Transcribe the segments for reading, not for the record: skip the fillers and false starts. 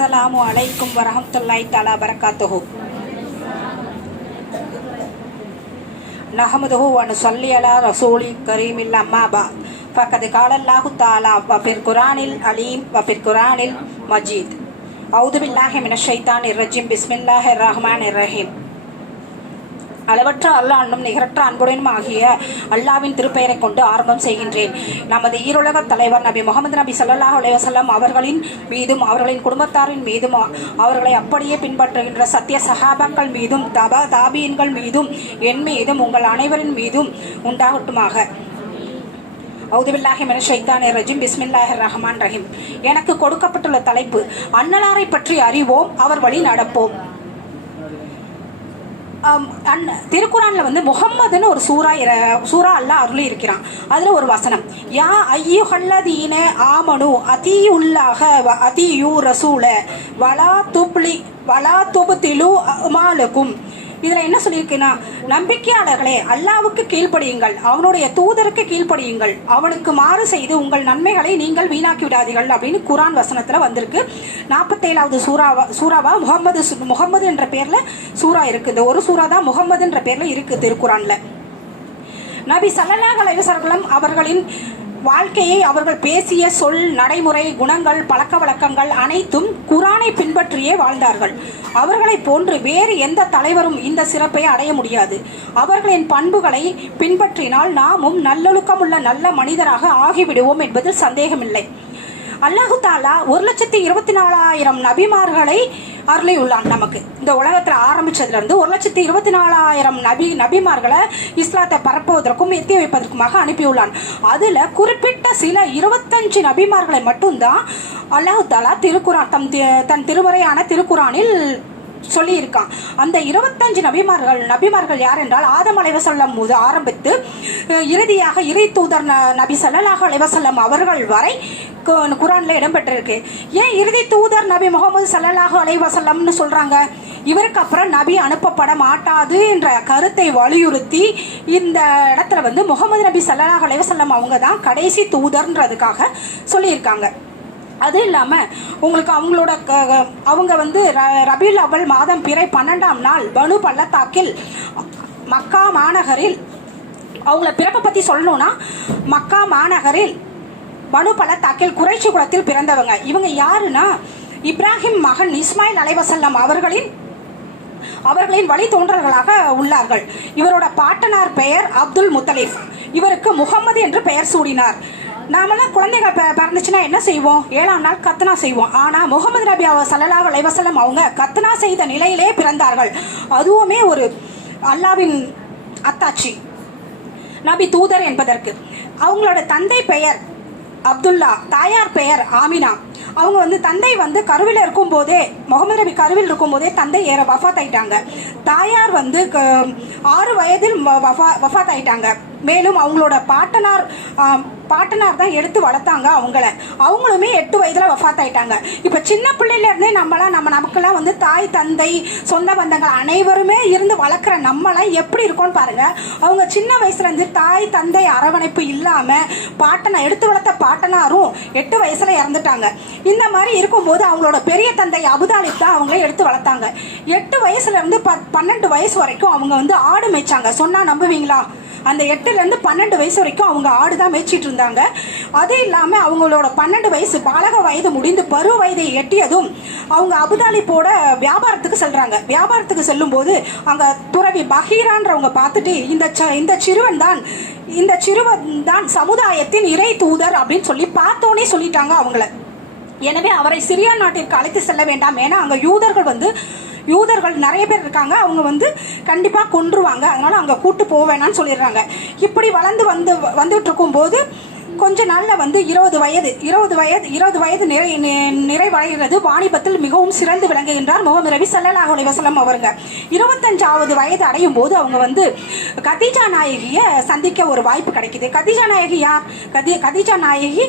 अस्सलामु अलैकुम वरहमतुल्लाहि तआला बरकातुहू। नहमदुहू व नुसल्ली अला रसूलिल करीमिल अम्मा बाद फ़क़द क़ाल अल्लाहु तआला व फ़िल क़ुरानिल अलीम व फ़िल क़ुरानिल मजीद। औज़ु बिल्लाहि मिनश शैतानिर रजीम। बिस्मिल्लाहिर रहमानिर रहीम। அளவற்ற அல்லாஹ் என்னும் நிகரற்ற அன்புடனும் ஆகிய அல்லாவின் திருப்பெயரை கொண்டு ஆரம்பம் செய்கின்றேன். நமது ஈருலக தலைவர் நபி முகமது நபி ஸல்லல்லாஹு அலைஹி வஸல்லம் அவர்களின் மீதும் அவர்களின் குடும்பத்தாரின் மீதும் அவர்களை அப்படியே பின்பற்றுகின்ற சத்திய சஹாபாக்கள் மீதும் தாபீன்கள் மீதும் என் மீதும் உங்கள் அனைவரின் மீதும் உண்டாகட்டுமாக. அவுது பில்லாஹி மினஷ் ஷைத்தானிர் ரஜீம். பிஸ்மில்லாஹிர் ரஹ்மானிர் ரஹீம். எனக்கு கொடுக்கப்பட்டுள்ள தலைப்பு அன்னலாரை பற்றி அறிவோம், அவர் வழி நடப்போம். திருக்குறான்ல வந்து முஹம்மதுன்னு ஒரு சூரா அல்லாஹ் அருளி இருக்கிறான். அதுல ஒரு வசனம், யா ஐயுஹல்லதீன ஆமனு அதீயுல்லாஹ வ அதீயு ரசூல வலா துப்திலு அமாலக்கும். இதுல என்ன சொல்லியிருக்குன்னா, நம்பிக்கையாளர்களே அல்லாவுக்கு கீழ்ப்படியுங்கள், அவனுடைய தூதருக்கு கீழ்ப்படியுங்கள், அவனுக்கு மாறு செய்து உங்கள் நன்மைகளை நீங்கள் வீணாக்கி விடாதீர்கள் அப்படின்னு குரான் வசனத்துல வந்திருக்கு. 47வது சூறாவா முகம்மது என்ற பேர்ல சூறா இருக்குது. ஒரு சூறா தான் முகம்மது என்ற பேர்ல இருக்கு திருக்குரான்ல. நபி ஸல்லல்லாஹு அலைஹி வஸல்லம் அவர்களின் வாழ்க்கையை, அவர்கள் பேசிய சொல், நடைமுறை, குணங்கள், பழக்க வழக்கங்கள் அனைத்தும் குரானை பின்பற்றியே வாழ்ந்தார்கள். அவர்களை போன்று வேறு எந்த தலைவரும் இந்த சிறப்பை அடைய முடியாது. அவர்களின் பண்புகளை பின்பற்றினால் நாமும் நல்லொழுக்கமுள்ள நல்ல மனிதராக ஆகிவிடுவோம் என்பதில் சந்தேகமில்லை. அல்லாஹு தாலா 1,24,000 நபிமார்களை அருளியுள்ளான். நமக்கு இந்த உலகத்தில் ஆரம்பிச்சதுல இருந்து 1,24,000 நபிமார்களை இஸ்லாத்தை பரப்புவதற்கும் எத்தி வைப்பதற்குமாக அனுப்பியுள்ளான். அதுல குறிப்பிட்ட சில 25 நபிமார்களை மட்டும்தான் அல்லாஹு தாலா தன் திருமறையான திருக்குரானில் சொல்லி இருக்கான். அந்த 25 நபிமார்கள் யார் என்றால், ஆதம் அலைஹிஸ்ஸலாம் முதல் ஆரம்பித்து இறுதியாக இறை தூதர் நபி ஸல்லல்லாஹு அலைஹி வஸல்லம் அவர்கள் வரை குரான்ல இடம்பெற்றிருக்கு. ஏன் இறுதி தூதர் நபி முகமது ஸல்லல்லாஹு அலைஹி வஸல்லம்னு சொல்றாங்க? இவருக்கு அப்புறம் நபி அனுப்பப்பட மாட்டாது என்ற கருத்தை வலியுறுத்தி இந்த இடத்துல வந்து முகமது நபி ஸல்லல்லாஹு அலைஹி வஸல்லம் அவங்க தான் கடைசி தூதர்ன்றதுக்காக சொல்லியிருக்காங்க. அது இல்லாமல் உங்களுக்கு அவங்க வந்து ரபியுல் அவ்வல் மாதம் பிறை 12ஆம் நாள் பனு பள்ளத்தாக்கில் மக்கா மாநகரில், அவங்கள பிறப்பை பற்றி சொல்லணும்னா மக்கா மாநகரில் பனு பள்ளத்தாக்கில் குறைஷி குலத்தில் பிறந்தவங்க. இவங்க யாருன்னா, இப்ராஹிம் மகன் இஸ்மாயில் அலைஹிஸ்ஸலாம் அவர்களின் வழி தோன்றல்களாக உள்ளார்கள். இவரோட பாட்டனார் பெயர் அப்துல் முத்தலிப். இவருக்கு முகம்மது என்று பெயர் சூடினார். நாமெல்லாம் குழந்தைகள் பிறந்துச்சுன்னா என்ன செய்வோம்? 7ஆம் நாள் கத்னா செய்வோம். ஆனால் முகமது நபி ஸல்லல்லாஹு அலைஹி வஸல்லம் அவங்க கத்னா செய்த நிலையிலே பிறந்தார்கள். அதுவுமே ஒரு அல்லாவின் அத்தாட்சி, நபி தூதர் என்பதற்கு. அவங்களோட தந்தை பெயர் அப்துல்லா, தாயார் பெயர் ஆமினா. அவங்க வந்து தந்தை வந்து கருவில் இருக்கும் போதே, முகமது நபி கருவில் இருக்கும் போதே தந்தை வஃபாத் ஆயிட்டாங்க. தாயார் வந்து 6 வயதில் வஃபாத் ஆயிட்டாங்க. மேலும் அவங்களோட பாட்டனார் தான் எடுத்து வளர்த்தாங்க அவங்களுமே 8 வயதுல வஃபாத் ஆயிட்டாங்க. இப்ப சின்ன பிள்ளையில இருந்தே நமக்கெல்லாம் வந்து தாய் தந்தை சொந்த பந்தங்கள் அனைவருமே இருந்து வளர்க்குற நம்மளாம் எப்படி இருக்கும்னு பாருங்க. அவங்க சின்ன வயசுல இருந்து தாய் தந்தை அரவணைப்பு இல்லாம எடுத்து வளர்த்த பாட்டனாரும் 8 வயசுல இறந்துட்டாங்க. இந்த மாதிரி இருக்கும்போது அவங்களோட பெரிய தந்தை அபுதாலிப் தான் அவங்கள எடுத்து வளர்த்தாங்க. 8 வயசுல இருந்து 12 வயசு வரைக்கும் அவங்க வந்து ஆடு மேய்ச்சாங்க. சொன்னா நம்புவீங்களா? அந்த 8லேருந்து 12 வயசு வரைக்கும் அவங்க ஆடு தான் மேய்ச்சிட்டு இருந்தாங்க. அது இல்லாமல் அவங்களோட 12 வயசு பாலக வயது முடிந்து பருவ வயதை எட்டியதும் அவங்க அபுதாலிப்போட வியாபாரத்துக்கு செல்லும் போது அங்கே துறவி பஹீரான்றவங்க பார்த்துட்டு இந்த சிறுவன் தான் சமுதாயத்தின் இறை தூதர் அப்படின்னு சொல்லி பார்த்தோன்னே சொல்லிட்டாங்க அவங்கள. எனவே அவரை சிரியா நாட்டிற்கு அழைத்து செல்ல வேண்டாம், ஏன்னா அங்கே யூதர்கள் நிறைய பேர் இருக்காங்க, அவங்க வந்து கண்டிப்பாக கொன்றுவாங்க, அதனால அங்கே கூட்டு போக வேணாம்னு சொல்லிடுறாங்க. இப்படி வந்துட்டு இருக்கும்போது கொஞ்ச நாளில் வந்து 20 வயது நிறைவடைகிறது. வாணிபத்தில் மிகவும் சிறந்து விளங்குகின்றார் முகமது நபி ஸல்லல்லாஹு அலைஹி வஸல்லம் அவருங்க. 25வது வயது அடையும் போது அவங்க வந்து கதீஜா நாயகியை சந்திக்க ஒரு வாய்ப்பு கிடைக்குது. கதீஜா நாயகி யார்? கதீஜா நாயகி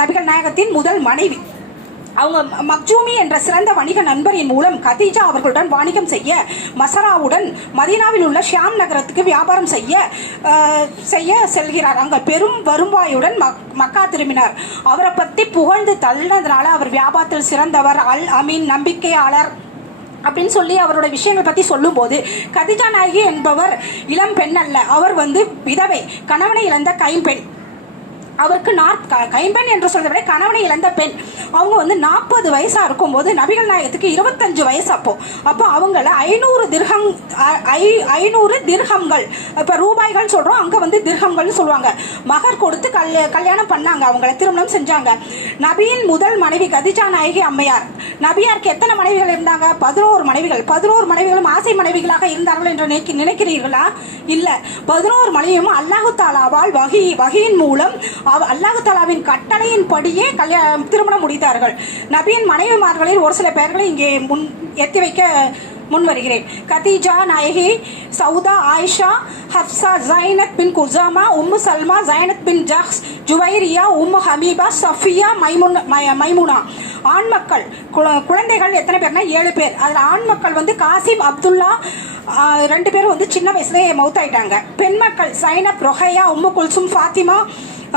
நபிகள் நாயகத்தின் முதல் மனைவி. அவங்க மக்ஜூமி என்ற சிறந்த வணிக நண்பரின் மூலம் கதீஜா அவர்களுடன் வாணிகம் செய்ய மசராவுடன் மதீனாவில் உள்ள ஷியாம் நகரத்துக்கு வியாபாரம் செய்ய செல்கிறார். அங்கே பெரும் வருவாயுடன் மக்கா திரும்பினார். அவரை பற்றி புகழ்ந்து தள்ளினதுனால அவர் வியாபாரத்தில் சிறந்தவர், அல் அமீன், நம்பிக்கையாளர் அப்படின்னு சொல்லி அவரோட விஷயங்கள் பற்றி சொல்லும்போது, கதீஜா நாயகி என்பவர் இளம் பெண் அல்ல, அவர் விதவை, கணவனை இழந்த கைம்பெண். அவருக்கு கைம்பெண் என்று சொல்றதை விட கணவனை இழந்த பெண். அவங்க 40 வயசா இருக்கும்போது நபிகள் நாயகத்துக்கு 25 வயசு. அப்போ அவங்கள 500 திர்ஹம்கள், இப்போ ரூபாய்கள் சொல்றோம், அங்க திர்ஹம்கள்னு சொல்லுவாங்க, மகர் கொடுத்து கல்யாணம் பண்ணாங்க, அவங்கள திருமணம் செஞ்சாங்க. நபியின் முதல் மனைவி கதீஜா நாயகி அம்மையார். நபியாருக்கு எத்தனை மனைவிகள் இருந்தாங்க? 11 மனைவிகள். 11 மனைவிகளும் ஆசை மனைவிகளாக இருந்தார்கள் என்று நினைக்கிறீர்களா? இல்ல, 11 மனைவியும் அல்லாஹு தாலாவால் வகியின் மூலம் அல்லாஹு தாலாவின் கட்டளையின் படியே திருமணம் முடித்தார்கள். நபியின் மனைவிமார்களில் ஒரு சில பெயர்களை இங்கே எத்தி வைக்க முன் வருகிறேன். கதீஜா நாயகி, சவுதா, ஆயிஷா, ஹப்சா, ஜைனத் பின் குசாமா, உம்மு சல்மா, ஜைனத் பின் ஜஹ்ஸ், ஜுவைரியா, உம்மு ஹபீபா, சஃபியா, மைமுனா. ஆண் மக்கள் குழந்தைகள் எத்தனை பேர்னா 7 பேர். அதில் ஆண் மக்கள் காசிம், அப்துல்லா 2 பேரும் சின்ன வயசுலேயே மௌத்தாயிட்டாங்க. பெண் மக்கள் சைனப், ரொஹையா, உம்மு குல்சும்,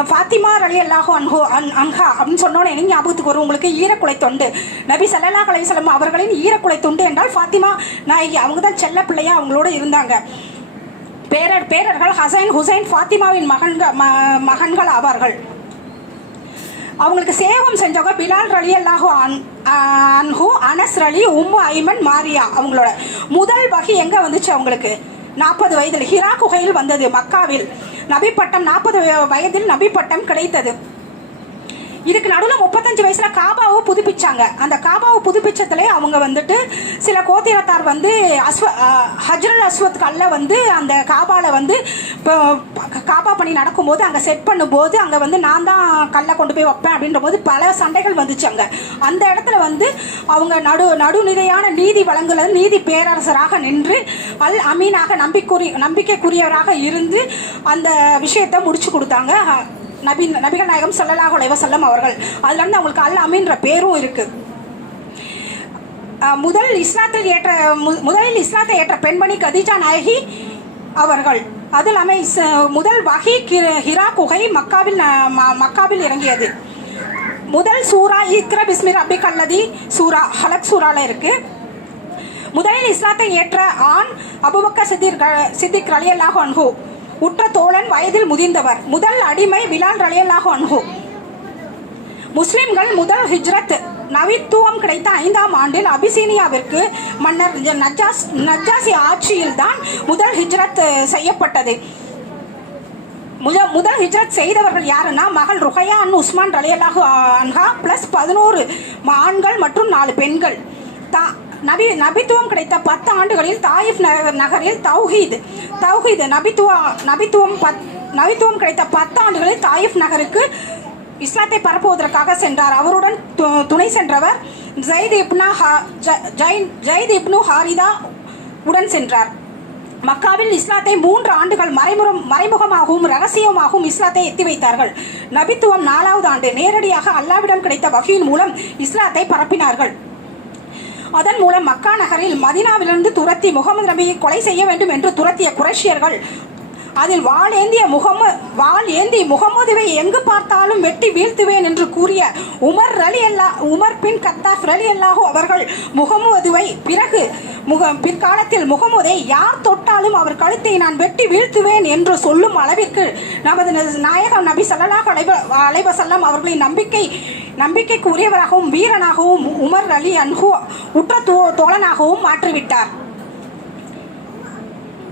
ஃபாத்திமா ரலியல்லாஹு அன்ஹா அப்படின்னு சொன்னோன்னே என்ன ஞாபகத்துக்கு வரும் உங்களுக்கு? ஈரக்குலை தொண்டு. நபி ஸல்லல்லாஹு அலைஹி வஸல்லம் அவர்களின் ஈரக்குலை தொண்டு என்றால் ஃபாத்திமா நாயகி. அவங்க தான் செல்ல பிள்ளையா அவங்களோட இருந்தாங்க. பேரர்கள் ஹசைன், ஹுசைன், ஃபாத்திமாவின் மகன்கள் ஆவார்கள். அவங்களுக்கு சேவம் செஞ்சவங்க பிலால் ரலியல்லாஹு அன்ஹு, அனஸ் ரலி, உம்மு ஐமன், மாரியா. அவங்களோட முதல் வகை எங்க வந்துச்சு? அவங்களுக்கு 40 வயதில் ஹிரா குகையில் வந்தது. மக்காவில் நபி பட்டம் 40 வயதில் நபி பட்டம் கிடைத்தது. இதுக்கு நடுவில் 35 வயசுல காபாவை புதுப்பிச்சாங்க. அந்த காபாவை புதுப்பிச்சதுலே அவங்க சில கோத்திரத்தார் ஹஜ்ரல் அஸ்வத் கல்ல அந்த காபால காபா பணி நடக்கும்போது அங்கே செட் பண்ணும்போது அங்கே நான் தான் கல்லை கொண்டு போய் வைப்பேன் அப்படின்ற போது பல சண்டைகள் வந்துச்சு. அங்கே அந்த இடத்துல அவங்க நடுநிலையான நீதி வழங்குறது, நீதி பேரரசராக நின்று அல் அமீனாக நம்பிக்கைக்குரியவராக இருந்து அந்த விஷயத்தை முடிச்சு கொடுத்தாங்க நபிகள் நாயகம் ஸல்லல்லாஹு அலைஹி வஸல்லம் அவர்கள். அதுல இருந்து அவங்களுக்கு அல் அமீன்ற பேரும் இருக்கு. முதலில் இஸ்லாத்தை ஏற்ற பெண்மணி கதீஜா நாயகி அவர்கள். அது இல்லாமல் முதல் வகை ஹிரா குகை மக்காவில் இறங்கியது. முதல் சூரா இக்ரா பிஸ்மி ரப்பிக் அல்லதி சூரா ஹலக் சூரால இருக்கு. முதலில் இஸ்லாத்தை ஏற்ற ஆண் அபூபக்கர் சித்திக் ரலியல்லாஹு அன்ஹு, உற்ற தோழன், வயதில் முதிர்ந்தவர். முதல் அடிமை பிலால் ரலியல்லாஹு அன்ஹு. முஸ்லிம்கள் முதல் ஹிஜ்ரத் நபித்துவம் கிடைத்த 5ஆம் ஆண்டில் அபிசீனியாவிற்கு மன்னர் நஜ்ஜாசி ஆட்சியில் தான் முதல் ஹிஜ்ரத் செய்யப்பட்டது. முதல் ஹிஜ்ரத் செய்தவர்கள் யாருன்னா மகள் ருஹையா அன் உஸ்மான் ரலியல்லாஹு அன்ஹா பிளஸ் 11 ஆண்கள் மற்றும் 4 பெண்கள். நபித்துவம் கிடைத்த 10 ஆண்டுகளில் தாயிஃப் நகரில் நபித்துவம் கிடைத்த 10 ஆண்டுகளில் தாயிஃப் நகருக்கு இஸ்லாத்தை பரப்புவதற்காக சென்றார். அவருடன் துணை சென்றவர் ஜயித் இப்னு ஹாரிதா உடன் சென்றார். மக்காவில் இஸ்லாத்தை 3 ஆண்டுகள் மறைமுகமாகவும் ரகசியமாகவும் இஸ்லாத்தை எத்தி வைத்தார்கள். நபித்துவம் 4வது ஆண்டு நேரடியாக அல்லாவிடம் கிடைத்த வஹீயின் மூலம் இஸ்லாத்தை பரப்பினார்கள். அதன் மூலம் மக்கா நகரில் மதீனாவிலிருந்து துரத்தி முகமது நபியை கொலை செய்ய வேண்டும் என்று துரத்திய குறைஷியர்கள் அதில் வாள் ஏந்தி முகமதுவை எங்கு பார்த்தாலும் வெட்டி வீழ்த்துவேன் என்று கூறிய உமர் பின் கத்தாப் ரலியல்லாஹு அவர்கள் முகமதுவை பிற்காலத்தில் முகமதை யார் தொட்டாலும் அவர் கழுத்தை நான் வெட்டி வீழ்த்துவேன் என்று சொல்லும் அளவிற்கு நமது நாயகம் நபி ஸல்லல்லாஹு அலைஹி வஸல்லம் அவர்களின் நம்பிக்கைக்கு உரியவராகவும் வீரனாகவும் உமர் அலி அன்ஹு உற்ற தோழனாகவும் மாற்றிவிட்டார்.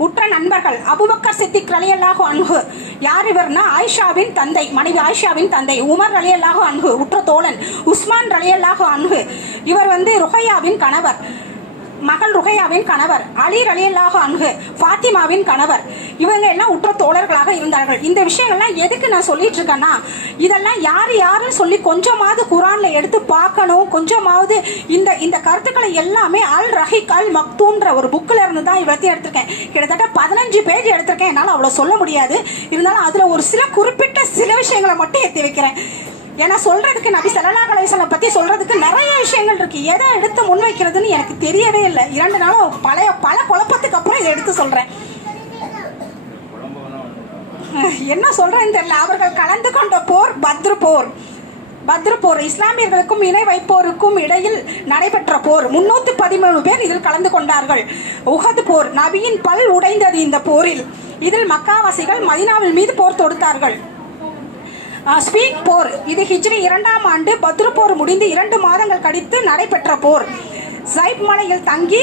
உற்ற நண்பர்கள் அபூபக்கர் சித்திக் ரலியல்லாஹு அன்ஹு. யார் இவர்னா ஆயிஷாவின் தந்தை, மனைவி ஆயிஷாவின் தந்தை. உமர் ரலியல்லாஹு அன்ஹு உற்ற தோழன். உஸ்மான் ரலியல்லாஹு அன்ஹு இவர் ருஹையாவின் கணவர், மகள் ருஹையாவின் கணவர். அலி ரலியல்லாஹு அன்ஹு ஃபாத்திமாவின் கணவர். இவங்க எல்லாம் உற்ற தோழர்களாக இருந்தார்கள். இந்த விஷயங்கள்லாம் எதுக்கு நான் சொல்லிட்டு இருக்கேன்னா, இதெல்லாம் யாருன்னு சொல்லி கொஞ்சமாவது குரான்ல எடுத்து பார்க்கணும். கொஞ்சமாவது இந்த கருத்துக்களை எல்லாமே அல் ரஹீக் அல் மக்தூன்ற ஒரு புக்கில் இருந்து தான் இவ்வளத்தையும் எடுத்திருக்கேன். கிட்டத்தட்ட 15 பேஜ் எடுத்திருக்கேன். என்னால் அவ்வளோ சொல்ல முடியாது. இருந்தாலும் அதில் ஒரு குறிப்பிட்ட சில விஷயங்களை மட்டும் ஏற்றி வைக்கிறேன். ஏன்னா சொல்றதுக்கு நபி ஸல்லல்லாஹு அலைஹி வஸல்லம் பத்தி சொல்றதுக்கு நிறைய விஷயங்கள் இருக்கு. எதை எடுத்து முன்வைக்கிறதுன்னு எனக்கு தெரியவே இல்லை. 2 நாளும் பல குழப்பத்துக்கு அப்புறம் இதை எடுத்து சொல்றேன். என்ன சொல்றேன்னு தெரியல. அவர்கள் கலந்து கொண்ட போர் பத்ர் போர். பத்ர் போர் இஸ்லாமியர்களுக்கும் இணை வைப்போருக்கும் இடையில் நடைபெற்ற போர். 313 பேர் இதில் கலந்து கொண்டார்கள். உஹது போர், நபியின் பல் உடைந்தது இந்த போரில். இதில் மக்காவாசிகள் மதீனாவின் மீது போர் தொடுத்தார்கள். ஸ்பீக் போர், இது ஹிஜ்ரி 2ஆம் ஆண்டு பத்ர் போர் முடிந்து 2 மாதங்கள் கழித்து நடைபெற்ற போர். ஸைப் மலையில் தங்கி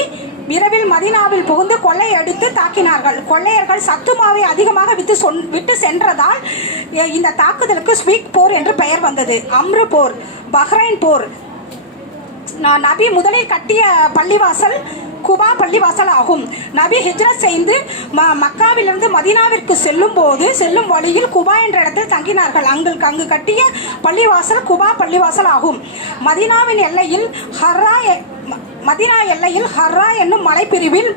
இரவில் மதீனாவில் புகுந்து கொள்ளையடித்து தாக்கினார்கள். கொள்ளையர்கள் சத்துமாவை அதிகமாக விட்டு சென்றதால் இந்த தாக்குதலுக்கு ஸ்பீக் போர் என்று பெயர் வந்தது. அம்ரு போர், பஹ்ரைன் போர். நபி முதலில் கட்டிய பள்ளிவாசல் குபா பள்ளிவாசல் ஆகும். நபி ஹிஜ்ரத் செய்து மக்காவிலிருந்து மதீனாவிற்கு செல்லும் வழியில் குபா என்ற இடத்தில் தங்கினார்கள். அங்கு கட்டிய பள்ளிவாசல் குபா பள்ளிவாசல் ஆகும். மதீனாவின் எல்லையில் மதீனா எல்லையில் ஹர்ரா என்னும் மலைப்பிரிவில்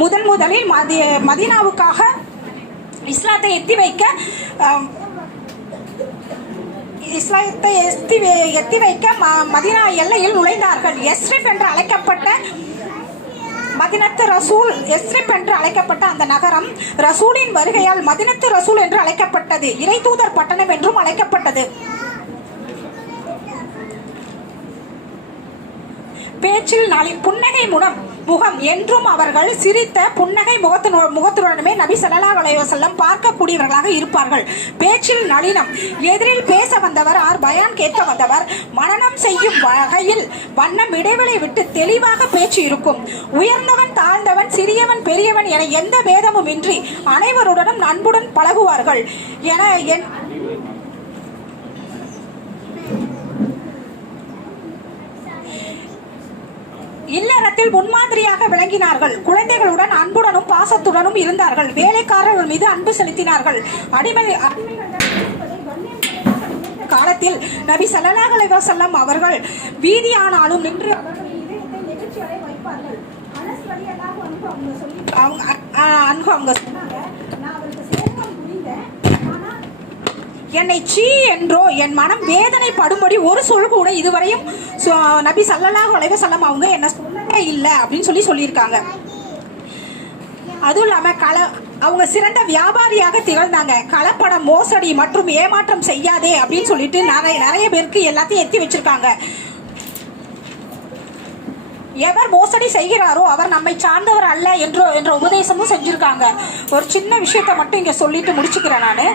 முதலில் மதீனாவுக்காக இஸ்லாத்தை எத்தி வைக்க மதீனா எல்லையில் நுழைந்தார்கள். எஸ்ரிப் என்று அழைக்கப்பட்ட மதினத்து ரசூல், எஸ்ரிப் என்று அழைக்கப்பட்ட அந்த நகரம் ரசூலின் வருகையால் மதினத்து ரசூல் என்று அழைக்கப்பட்டது. இறை தூதர் பட்டணம் என்றும் அழைக்கப்பட்டது. பேச்சில் புன்னகை முகம் என்றும் அவர்கள் சிரித்த புன்னகை முகத்துடனுமே நபி ஸல்லல்லாஹு அலைஹி வஸல்லம் பார்க்கக்கூடியவர்களாக இருப்பார்கள். பேச்சில் நளினம், எதிரில் பேச வந்தவர் பயான் கேட்க வந்தவர் மனனம் செய்யும் வகையில் வண்ணம் இடைவெளி விட்டு தெளிவாக பேச்சு இருக்கும். உயர்ந்தவன் தாழ்ந்தவன் சிறியவன் பெரியவன் என எந்த பேதமும் இன்றி அனைவருடனும் அன்புடன் பழகுவார்கள் என இல்லறத்தில் முன்மாதிரியாக விளங்கினார்கள். குழந்தைகளுடன் அன்புடனும் பாசத்துடனும் இருந்தார்கள். வேலைக்காரர்கள் மீது அன்பு செலுத்தினார்கள். அடிமை காலத்தில் நபி ஸல்லல்லாஹு அலைஹி வஸல்லம் அவர்கள் வீதியானாலும் நின்று என்னை சீ என்றோ என் மனம் வேதனை படும்படி ஒரு சொல் கூட இதுவரையும் நபி ஸல்லல்லாஹு அலைஹி வஸல்லம் அவங்க என்ன சொல்லவே இல்லை அப்படின்னு சொல்லியிருக்காங்க. அதுவும் இல்லாமல் அவங்க சிறந்த வியாபாரியாக திகழ்ந்தாங்க. கலப்படம், மோசடி மற்றும் ஏமாற்றம் செய்யாதே அப்படின்னு சொல்லிட்டு நிறைய பேருக்கு எல்லாத்தையும் எத்தி வச்சிருக்காங்க. எவர் மோசடி செய்கிறாரோ அவர் நம்மை சார்ந்தவர் அல்ல என்ற உபதேசமும் செஞ்சிருக்காங்க. ஒரு சின்ன விஷயத்தை மட்டும் இங்க சொல்லிட்டு முடிச்சுக்கிறேன். நான்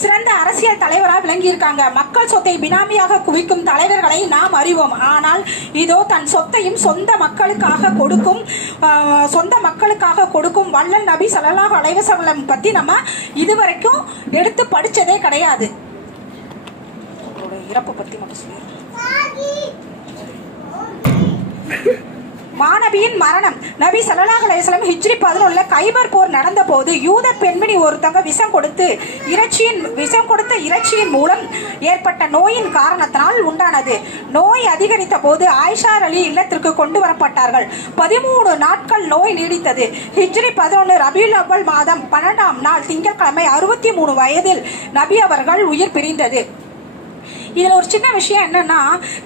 சிறந்த அரசியல் தலைவராக விளங்கியிருக்காங்க. மக்கள் சொத்தை பினாமியாக குவிக்கும் தலைவர்களை நாம் அறிவோம். ஆனால் இதோ தன் சொத்தையும் சொந்த மக்களுக்காக கொடுக்கும் வள்ளல் நபி ஸல்லல்லாஹு அலைஹி வஸல்லம் பத்தி நம்ம இதுவரைக்கும் எடுத்து படிச்சதே கிடையாது. இறப்பு பத்தி மட்டும் சொல்லிடுறேன். மாணவியின் மரணம். நபி ஸல்லல்லாஹு அலைஹி வஸல்லம் ஹிஜ்ரி 11 கைபர் போர் நடந்த போது யூத பெண்மணி ஒருத்தங்க விஷம் கொடுத்த இறைச்சியின் மூலம் ஏற்பட்ட நோயின் காரணத்தினால் உண்டானது. நோய் அதிகரித்த போது ஆயிஷா அலி இல்லத்திற்கு கொண்டு வரப்பட்டார்கள். 13 நாட்கள் நோய் நீடித்தது. ஹிஜ்ரி 11 ரபியுல் அவ்வல் மாதம் 12ஆம் நாள் திங்கட்கிழமை 63 வயதில் நபி அவர்கள் உயிர் பிரிந்தது. இதில் ஒரு சின்ன விஷயம் என்னன்னா,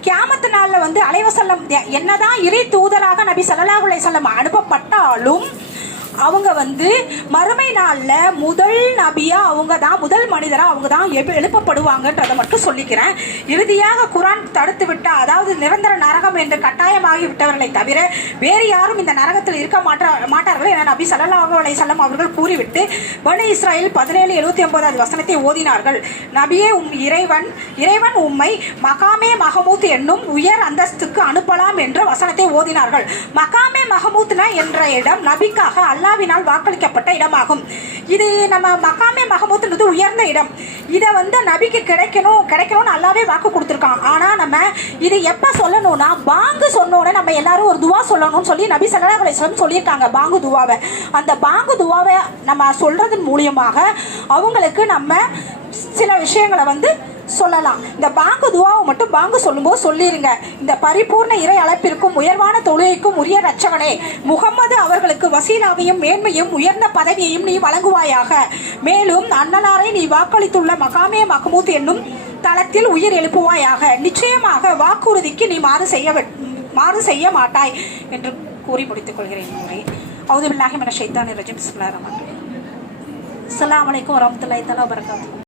கியாமத்து நாளில் அலைவசல்லம் என்னதான் இறை தூதராக நபி ஸல்லல்லாஹு அலைஹி வஸல்லம் அனுப்பப்பட்டாலும் அவங்க மறுமை நாளில் முதல் நபியா அவங்க தான், முதல் மனிதரா அவங்க தான் எழுப்பப்படுவாங்கன்றதை மட்டும் சொல்லிக்கிறேன். இறுதியாக குர்ஆன் தடுத்து விட்ட, அதாவது நிரந்தர நரகம் என்று கட்டாயமாகி விட்டவர்களை தவிர வேறு யாரும் இந்த நரகத்தில் இருக்க மாட்டார்கள் என நபி ஸல்லல்லாஹு அலைஹி வஸல்லம் அவர்கள் கூறிவிட்டு பனி இஸ்ராயேல் 17:79 வசனத்தை ஓதினார்கள். நபியே, இறைவன் உம்மை மகாமே மஹமூத் என்னும் உயர் அந்தஸ்துக்கு அனுப்பலாம் என்ற வசனத்தை ஓதினார்கள். மகாமே மஹமூத்னா என்ற இடம் நபிக்காக அல்லாஹ்வினால் வாக்களிக்கப்பட்ட இடமாகும். இது நம்ம மகாமே மஹமூத்ன்றது உயர்ந்த இடம். இதை நபிக்கு கிடைக்கணும்னு அல்லாஹ்வே வாக்கு கொடுத்துருக்கான். ஆனால் நம்ம இது எப்போ சொல்லணும்னா, பாங்கு சொன்னோட நம்ம எல்லாரும் ஒரு துவா சொல்லணும்னு சொல்லி நபி ஸல்லல்லாஹு அலைஹி வஸல்லம் சொல்லியிருக்காங்க. பாங்கு துவாவை, அந்த பாங்கு துவாவை நம்ம சொல்றதன் மூலியமாக அவங்களுக்கு நம்ம சில விஷயங்களை சொல்லலாம். இந்த பாங்கு துவாவை மட்டும் பாங்கு சொல்லும்போது சொல்லிருங்க. இந்த பரிபூர்ண இறை அழைப்பிற்கும் உயர்வான தொழுகைக்கும் உரிய ரட்சகனே, முகம்மது அவர்களுக்கு வசீலாவையும் மேன்மையும் உயர்ந்த பதவியையும் நீ வழங்குவாயாக. மேலும் அண்ணலாரை நீ வாக்களித்துள்ள மகாமே மஹமூத் என்னும் தளத்தில் உயிர் எழுப்புவாயாக. நிச்சயமாக வாக்குறுதிக்கு நீ மாறு செய்ய மாட்டாய் என்று கூறி முடித்துக் கொள்கிறேன். அவுது பில்லாஹி மினஷ் ஷைத்தானிர் ரஜீம். பிஸ்மில்லாஹிர் ரஹ்மானிர் ரஹீம். அஸ்ஸலாமு அலைக்கும் வரஹ்மத்துல்லாஹி தஆலா வபரகாத்துஹு.